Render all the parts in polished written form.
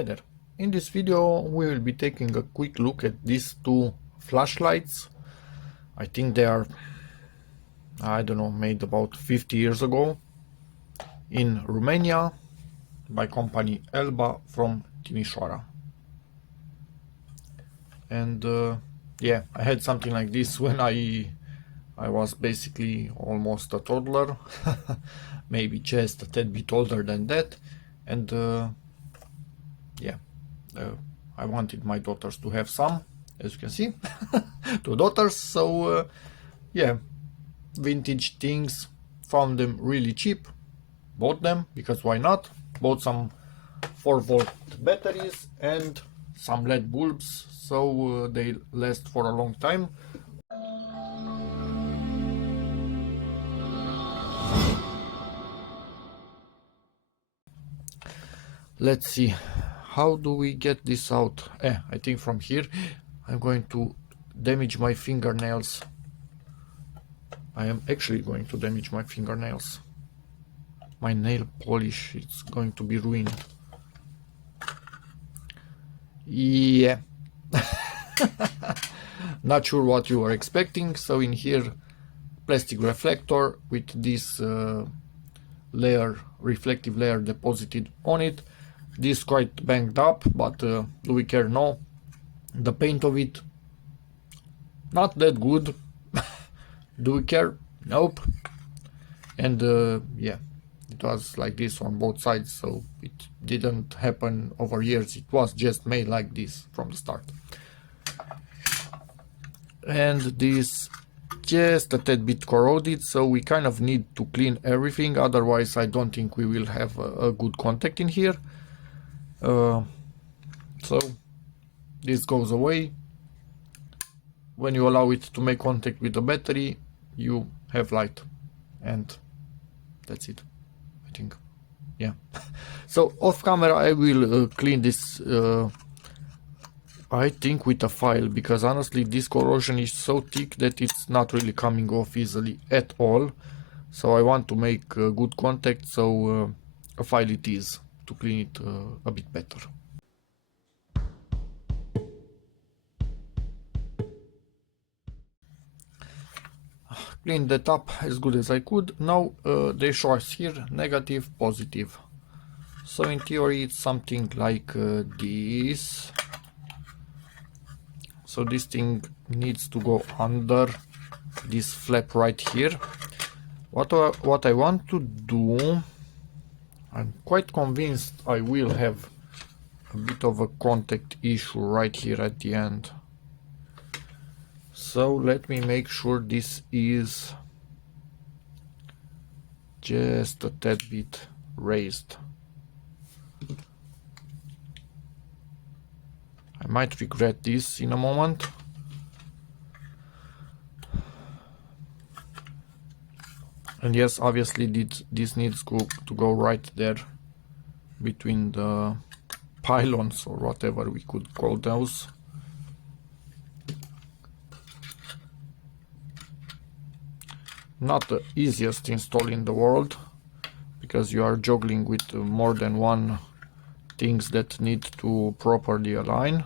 Hi there. In this video we will be taking a quick look at these two flashlights. I think they are, I don't know, made about 50 years ago in Romania by company ELBA from Timișoara. And yeah, I had something like this when I was basically almost a toddler, maybe just a tad bit older than that, and yeah, I wanted my daughters to have some, as you can see, two daughters, so yeah, vintage things, found them really cheap, bought them, because why not, bought some 4-volt batteries and some LED bulbs, so they last for a long time. Let's see, how do we get this out? I think from here. I'm going to damage my fingernails. I am actually going to damage my fingernails. My nail polish, it's going to be ruined. Yeah. Not sure what you were expecting. So in here, plastic reflector with this layer, reflective layer deposited on it. This quite banged up, but do we care? No. The paint of it, not that good. Do we care? Nope. And yeah, it was like this on both sides, so it didn't happen over years. It was just made like this from the start. And this just a tad bit corroded, so we kind of need to clean everything, otherwise I don't think we will have a good contact in here. So this goes away. When you allow it to make contact with the battery, you have light, and that's it, I think. Yeah. So off camera I will clean this, I think with a file, because honestly this corrosion is so thick that it's not really coming off easily at all. So I want to make good contact, so a file it is, to clean it a bit better. Cleaned that up as good as I could. Now they show us here negative, positive. So in theory it's something like this. So this thing needs to go under this flap right here. What I want to do, I'm quite convinced I will have a bit of a contact issue right here at the end. So let me make sure this is just a tad bit raised. I might regret this in a moment. And yes, obviously this needs to go right there between the pylons, or whatever we could call those. Not the easiest install in the world, because you are juggling with more than one things that need to properly align.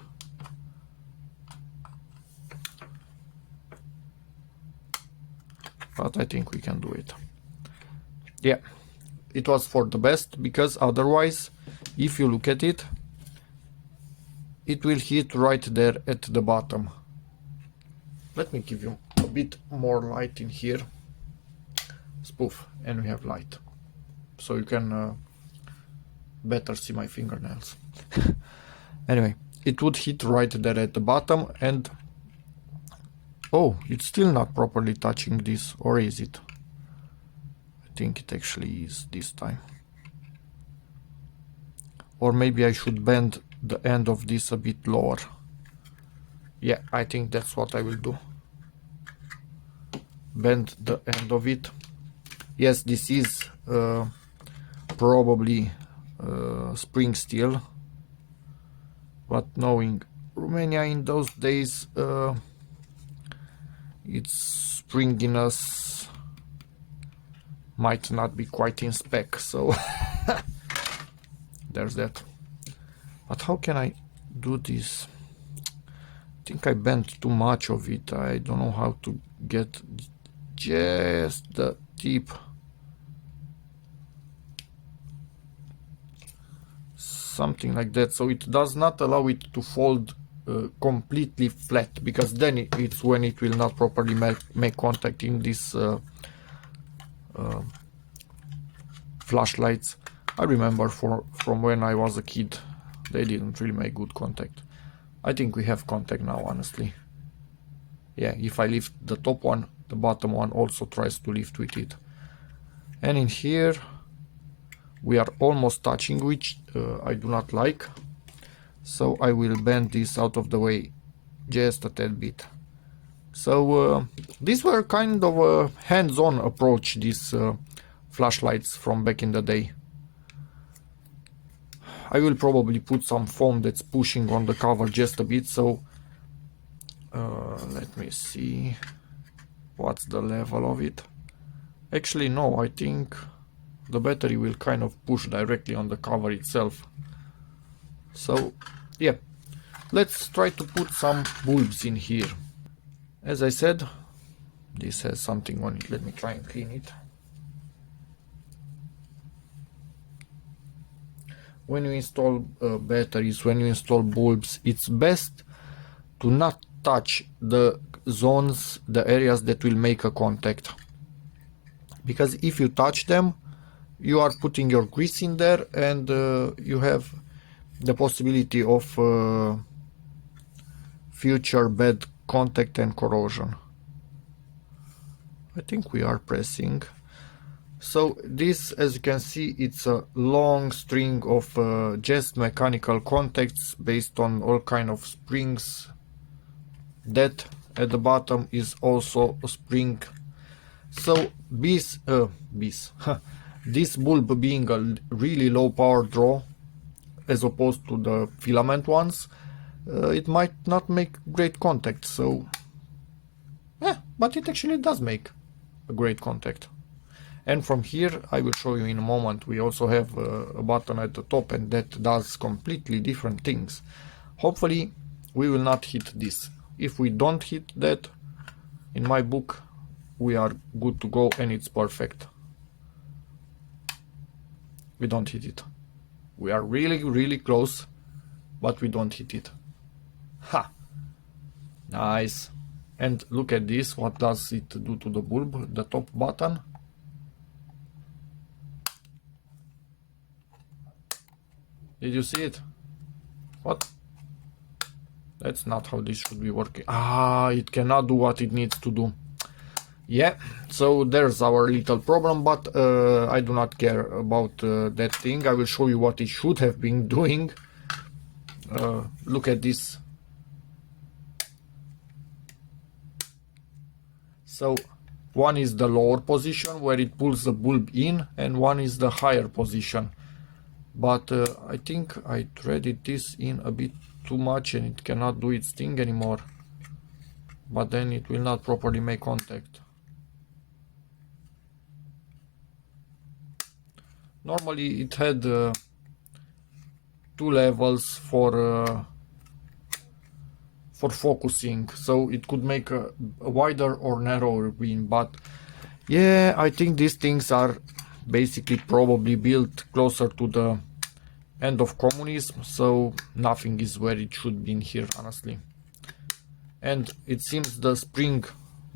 But I think we can do it. Yeah, it was for the best, because otherwise, if you look at it, it will hit right there at the bottom. Let me give you a bit more light in here. Spoof, and we have light, so you can better see my fingernails. Anyway, it would hit right there at the bottom, and oh, it's still not properly touching this, or is it? I think it actually is this time. Or maybe I should bend the end of this a bit lower. Yeah, I think that's what I will do. Bend the end of it. Yes, this is probably spring steel, but knowing Romania in those days, its springiness might not be quite in spec, so there's that. But how can I do this? I think I bent too much of it. I don't know how to get just the tip. Something like that, so it does not allow it to fold completely flat, because then it's when it will not properly make contact in these flashlights. I remember from when I was a kid, they didn't really make good contact. I think we have contact now, honestly. Yeah, if I lift the top one, the bottom one also tries to lift with it. And in here we are almost touching, which I do not like. So I will bend this out of the way just a tad bit. So these were kind of a hands-on approach, these flashlights from back in the day. I will probably put some foam that's pushing on the cover just a bit, so let me see what's the level of it. Actually no, I think the battery will kind of push directly on the cover itself. So yeah, let's try to put some bulbs in here. As I said, this has something on it. Let me try and clean it. When you install batteries, when you install bulbs, it's best to not touch the zones, the areas that will make a contact. Because if you touch them, you are putting your grease in there, and you have the possibility of future bad contact and corrosion. I think we are pressing. So this, as you can see, it's a long string of just mechanical contacts based on all kind of springs. That at the bottom is also a spring. So this bulb being a really low power draw as opposed to the filament ones, it might not make great contact. So yeah, but it actually does make a great contact. And from here, I will show you in a moment, we also have a button at the top, and that does completely different things. Hopefully we will not hit this. If we don't hit that, in my book we are good to go and it's perfect. We don't hit it. We are really close, but we don't hit it. Ha! Nice. And look at this, what does it do to the bulb, the top button? Did you see it? What? That's not how this should be working. Ah, it cannot do what it needs to do. Yeah, so there's our little problem, but I do not care about that thing. I will show you what it should have been doing. Look at this. So one is the lower position where it pulls the bulb in, and one is the higher position. But I think I threaded this in a bit too much and it cannot do its thing anymore. But then it will not properly make contact. Normally it had 2 levels for focusing, so it could make a wider or narrower beam. But yeah, I think these things are basically probably built closer to the end of communism, so nothing is where it should be in here, honestly. And it seems the spring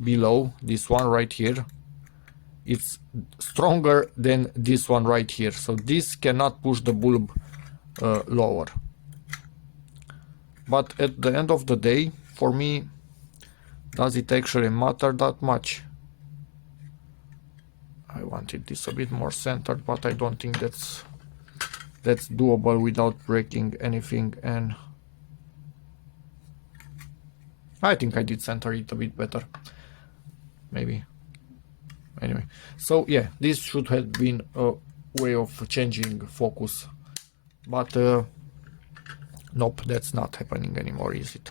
below, this one right here, it's stronger than this one right here, so this cannot push the bulb lower. But at the end of the day, for me, does it actually matter that much? I wanted this a bit more centered, but I don't think that's doable without breaking anything, and I think I did center it a bit better, maybe. Anyway, so yeah, this should have been a way of changing focus, but nope, that's not happening anymore, is it?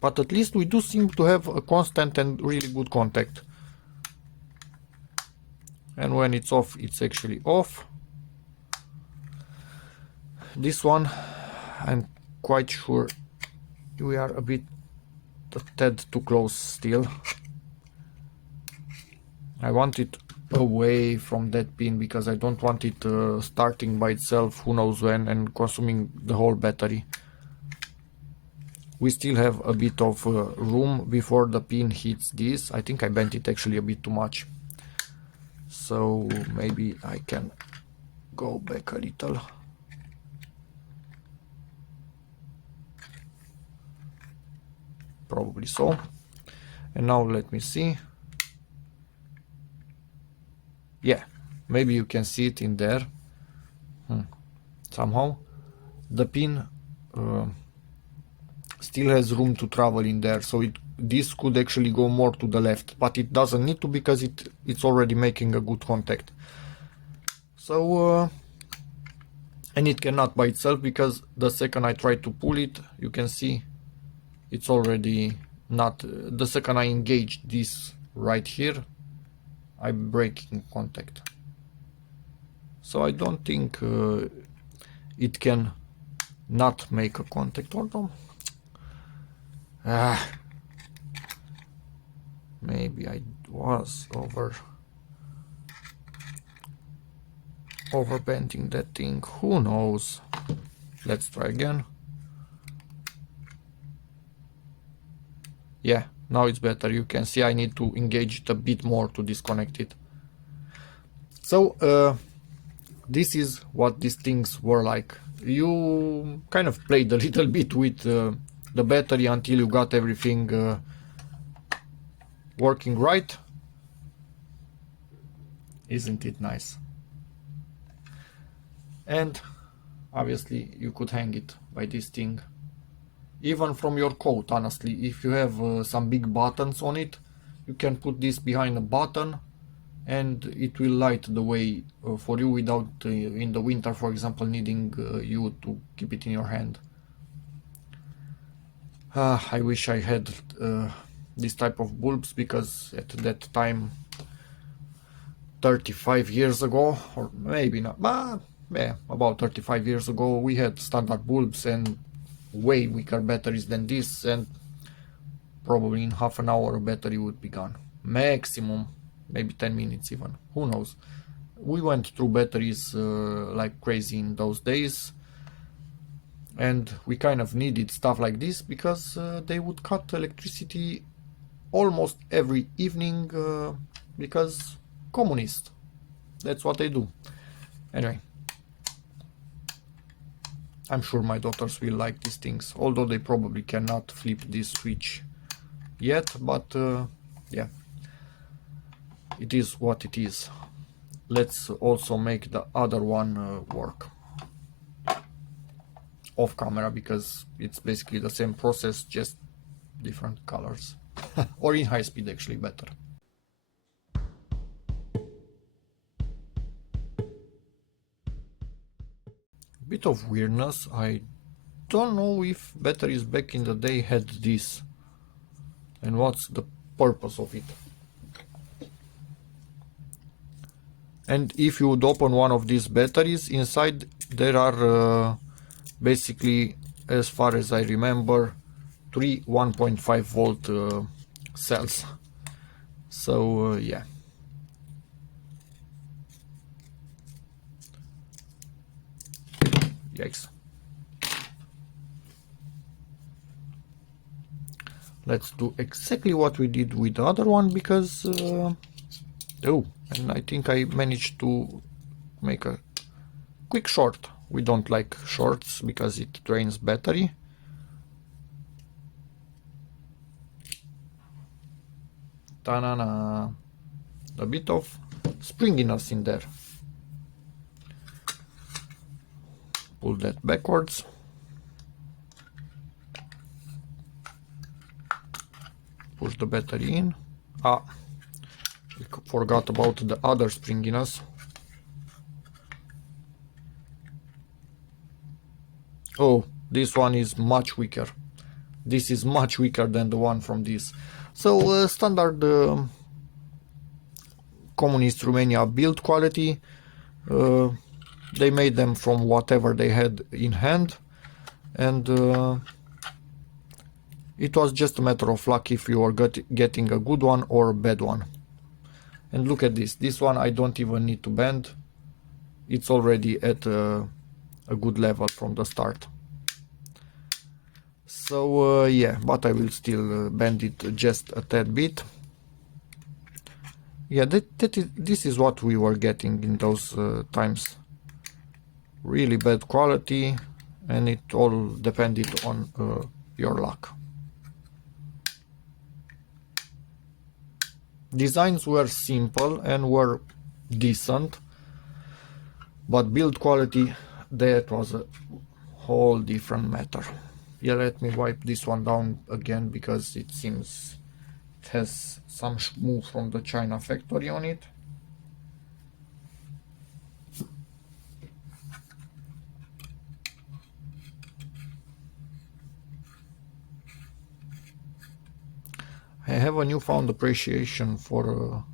But at least we do seem to have a constant and really good contact. and when it's off, it's actually off. This one, I'm quite sure we are a tad too close still. I want it away from that pin because I don't want it starting by itself who knows when and consuming the whole battery. We still have a bit of room before the pin hits this. I think I bent it actually a bit too much, so maybe I can go back a little. Probably so. And now let me see. Yeah, maybe you can see it in there. Somehow the pin still has room to travel in there, so this could actually go more to the left, but it doesn't need to because it's already making a good contact. So and it cannot by itself because the second I try to pull it, you can see it's already not. The second I engage this right here, I'm breaking contact. So I don't think it can not make a contact, or no. Maybe I was overbending that thing, who knows. Let's try again. Yeah, now it's better. You can see I need to engage it a bit more to disconnect it. So this is what these things were like. You kind of played a little bit with the battery until you got everything working right. Isn't it nice? And obviously you could hang it by this thing, even from your coat. Honestly, if you have some big buttons on it, you can put this behind a button and it will light the way for you without in the winter, for example, needing you to keep it in your hand. I wish I had this type of bulbs, because at that time 35 years ago, or maybe not, but yeah, about 35 years ago, we had standard bulbs and way weaker batteries than this, and probably in half an hour a battery would be gone, maximum maybe 10 minutes even, who knows. We went through batteries like crazy in those days, and we kind of needed stuff like this because they would cut electricity almost every evening because communist, that's what they do. Anyway, I'm sure my daughters will like these things, although they probably cannot flip this switch yet, but yeah, it is what it is. Let's also make the other one work off camera, because it's basically the same process, just different colors. Or in high speed, actually better. Bit of weirdness, I don't know if batteries back in the day had this, and what's the purpose of it. And if you would open one of these batteries, inside there are basically, as far as I remember, 3 1.5 volt cells. So yeah. Yikes. Let's do exactly what we did with the other one, because oh, and I think I managed to make a quick short. We don't like shorts because it drains battery. Ta-na-na. A bit of springiness in there. Pull that backwards. Push the battery in. Ah, we forgot about the other springiness. Oh, this one is much weaker. This is much weaker than the one from this. So standard communist Romania build quality. They made them from whatever they had in hand, and it was just a matter of luck if you were getting a good one or a bad one. And look at this one I don't even need to bend, it's already at a good level from the start. So yeah, but I will still bend it just a tad bit. Yeah, this is what we were getting in those times. Really bad quality, and it all depended on your luck. Designs were simple and were decent, but build quality, that was a whole different matter. Yeah, let me wipe this one down again because it seems it has some schmoo from the China factory on it. I have a newfound appreciation for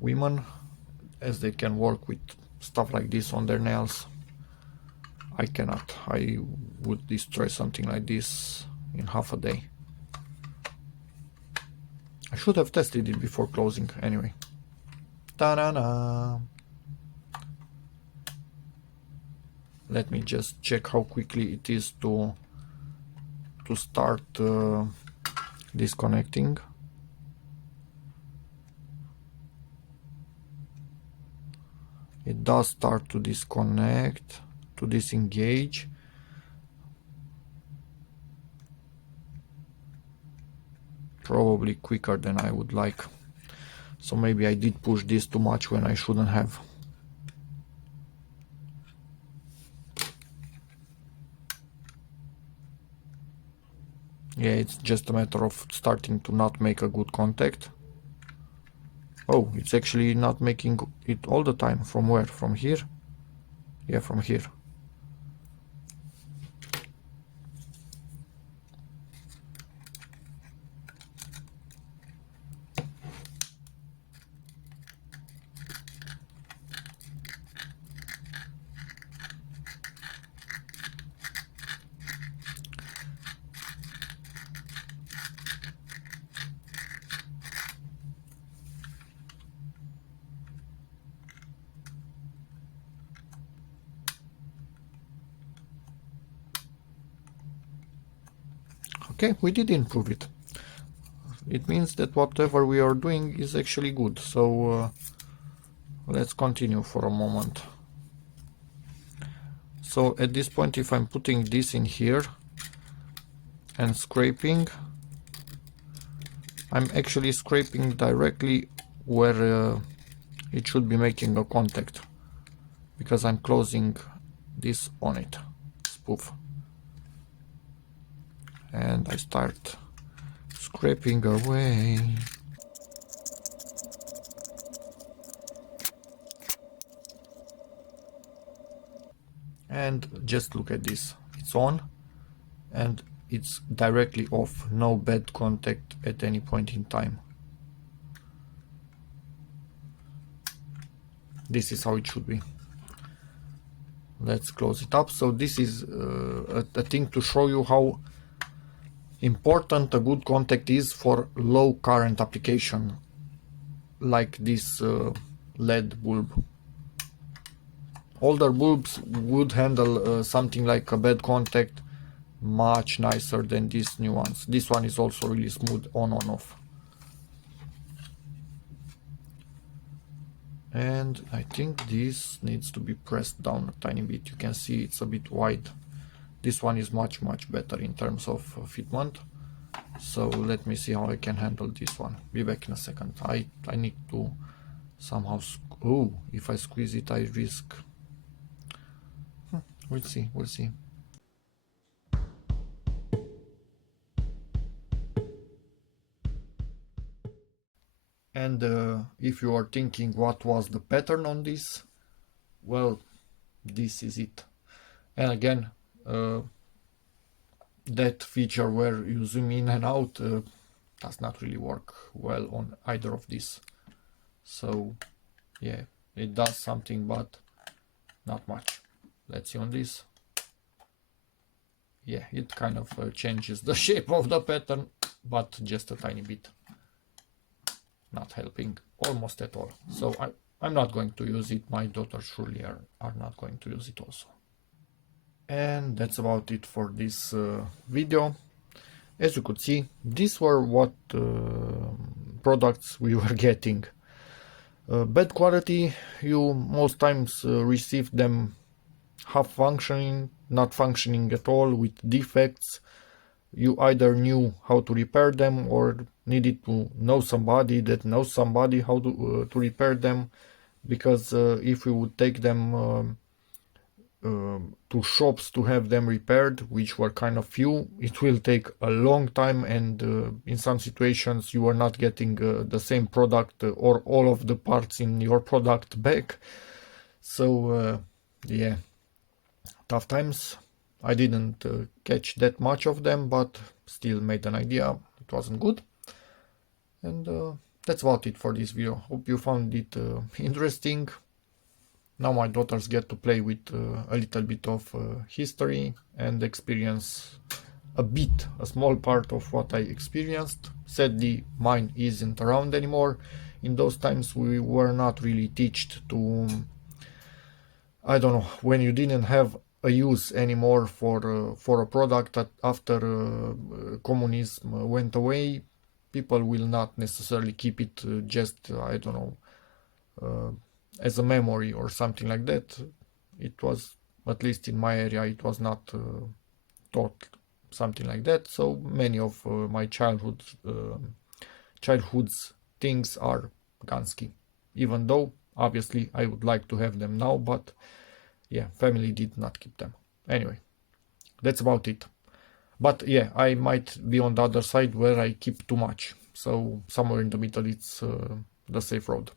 women, as they can work with stuff like this on their nails. I cannot. I would destroy something like this in half a day. I should have tested it before closing anyway. Ta-da-da! Let me just check how quickly it is to start disconnecting. It does start to disconnect, to disengage. Probably quicker than I would like. So maybe I did push this too much when I shouldn't have. Yeah, it's just a matter of starting to not make a good contact. Oh, it's actually not making it all the time. From where? From here? Yeah, from here. Okay, we did improve it. It means that whatever we are doing is actually good. So let's continue for a moment. So at this point, if I'm putting this in here and scraping, I'm actually scraping directly where it should be making a contact, because I'm closing this on it, spoof. And I start scraping away. And just look at this, it's on and it's directly off, no bad contact at any point in time. This is how it should be. Let's close it up. So this is a thing to show you how important a good contact is for low current application, like this LED bulb. Older bulbs would handle something like a bad contact much nicer than these new ones. This one is also really smooth on off. And I think this needs to be pressed down a tiny bit. You can see it's a bit wide. This one is much better in terms of fitment. So let me see how I can handle this one. Be back in a second. I need to somehow, oh, if I squeeze it I risk. We'll see. And if you are thinking what was the pattern on this, well, this is it. And again, that feature where you zoom in and out does not really work well on either of these. So yeah, it does something, but not much. Let's see on this. Yeah, it kind of changes the shape of the pattern, but just a tiny bit. Not helping almost at all. So I'm not going to use it. My daughters surely are not going to use it also. And that's about it for this video. As you could see, these were what products we were getting. Bad quality, you most times receive them half functioning, not functioning at all, with defects. You either knew how to repair them or needed to know somebody that knows somebody how to repair them, because if you would take them to shops to have them repaired, which were kind of few, it will take a long time, and in some situations you are not getting the same product or all of the parts in your product back. So yeah, tough times. I didn't catch that much of them, but still made an idea. It wasn't good. And that's about it for this video. Hope you found it interesting. Now my daughters get to play with a little bit of history and experience a small part of what I experienced. Sadly, mine isn't around anymore. In those times we were not really taught to, I don't know, when you didn't have a use anymore for a product that after communism went away, people will not necessarily keep it just, I don't know, as a memory or something like that. It was, at least in my area, it was not taught something like that. So many of my childhood's things are Gansky, even though obviously I would like to have them now, but yeah, family did not keep them. Anyway, that's about it. But yeah, I might be on the other side where I keep too much. So somewhere in the middle, it's the safe road.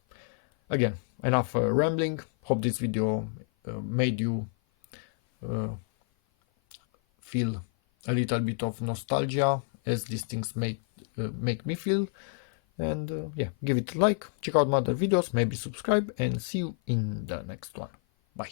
Again, enough rambling. Hope this video made you feel a little bit of nostalgia, as these things make me feel. And yeah, give it a like, check out my other videos, maybe subscribe, and see you in the next one. Bye.